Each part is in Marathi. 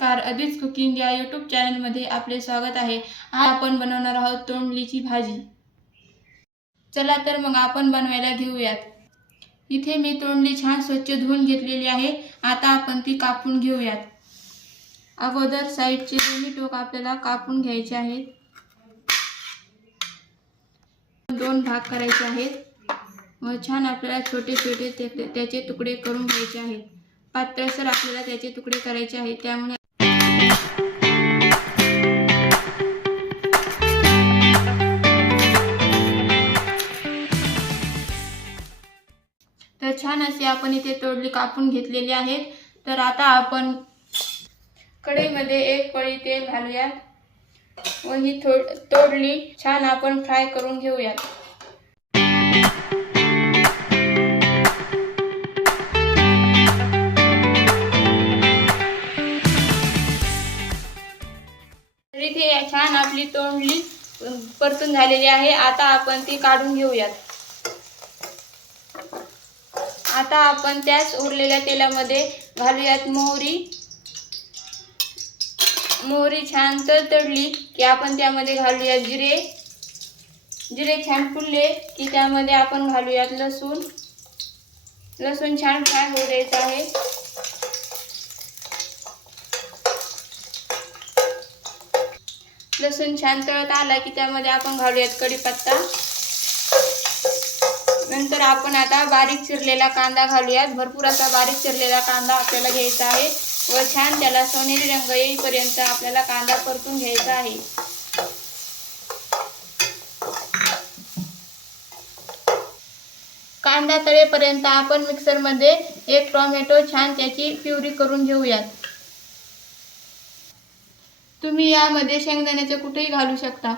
नमस्कार. अदित कुकिंग या यूट्यूब चॅनलमध्ये आपले स्वागत आहे. आज आपण बनवणार आहोत तोंडलीची भाजी. चला तर मग आपण बनवायला घेऊयात. इथे मी तोंडली छान स्वच्छ धुवून घेतलेली आहे. आता आपण ती कापून घेऊयात. अगोदर साईडचे दोन्ही टोक आपल्याला कापून घ्यायचे आहेत. दोन भाग करायचे आहेत. व छान आपल्याला छोटे छोटे त्याचे तुकडे करून घ्यायचे आहेत. पातळसर आपल्याला त्याचे तुकडे करायचे आहेत. त्यामुळे तर छान असे आपण इथे तोडली कापून घेतलेली आहेत. तर आता आपण कढईमध्ये एक पळी तेल घालूयात व ही थोड तोडली छान आपण फ्राय करून घेऊयात. इथे छान आपली तोंडली परतून झालेली आहे. आता आपण ती काढून घेऊयात. आता आपण त्याच उरलेल्या तेलामध्ये घालूयात मोहरी. मोहरी छान तडतडली की आपण त्यामध्ये घालूयात जिरे. जिरे छान फुलले की त्यामध्ये आपण घालूयात लसूण. लसूण छान फ्राय होऊ द्यायचं आहे. लसूण छान तळत आला की त्यामध्ये आपण घालूयात कढीपत्ता. त्यानंतर आपण आता बारीक चिरलेला कांदा घालूयात. भरपूर असा बारीक चिरलेला कांदा आपल्याला घ्यायचा आहे व छान त्याला सोनेरी रंग येईपर्यंत आपल्याला कांदा परतून घ्यायचा आहे. कांदा तळेपर्यंत आपण मिक्सरमध्ये एक टोमॅटो छान त्याची प्युरी करून घेऊयात. तुम्ही यामध्ये शेंगदाण्याचे कुठेही घालू शकता.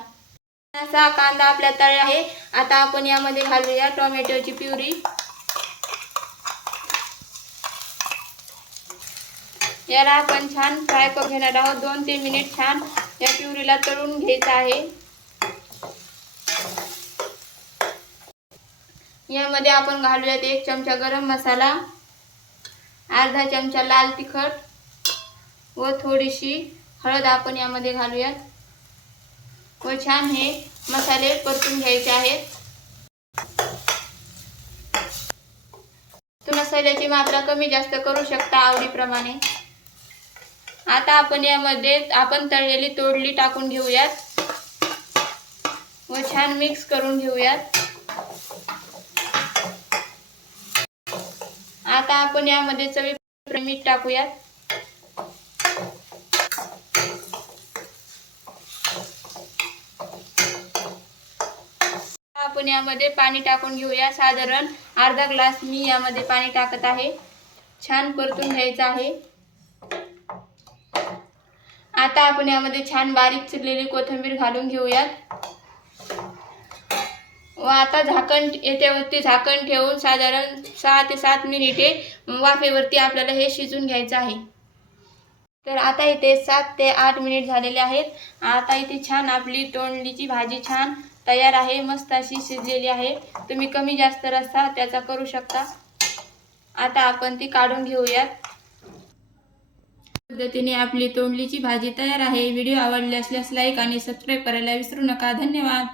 असा कांदा आपल्या तळे आहे. आता आपण यामध्ये घालूया टोमॅटोची प्युरी. याला आपण छान फ्राय करून घेणार आहोत. दोन तीन मिनिट छान या प्युरीला तळून घ्यायचं आहे. यामध्ये आपण घालूयात एक चमचा गरम मसाला अर्धा चमचा लाल तिखट व थोडीशी हळद आपण यामध्ये घालूयात. व छान हे मसाले परतून घ्यायचे आहेत. तुम्ही मसाल्याची मात्रा कमी जास्त करू शकता आवडीप्रमाणे. आता आपण यामध्ये आपण तळलेली तोडली टाकून घेऊयात. व छान मिक्स करून घेऊयात. आता आपण यामध्ये चवी मीठ टाकूयात. आपण यामध्ये पाणी टाकून घेऊया. साधारण अर्धा ग्लास मी यामध्ये पाणी टाकत आहे. छान परतून घ्यायचं आहे. आता आपण यामध्ये छान बारीक चिरलेली कोथिंबीर घालून घेऊयात. व आता झाकण याच्यावरती झाकण ठेवून साधारण सहा ते सात मिनिटे वाफेवरती आपल्याला हे शिजून घ्यायचं आहे. तर आता इथे सात ते आठ मिनिट झालेले आहेत. आता इथे छान आपली तोंडलीची भाजी छान तयार आहे मस्त अशी शिजलेली आहे. तुम्ही कमी जास्त रस्सा त्याचा करू शकता. आता आपण ती काढून घेऊयात. पद्धतीने आपली तोंडलीची भाजी तयार आहे. व्हिडिओ आवडले असल्यास लाईक आणि सबस्क्राईब करायला विसरू नका. धन्यवाद.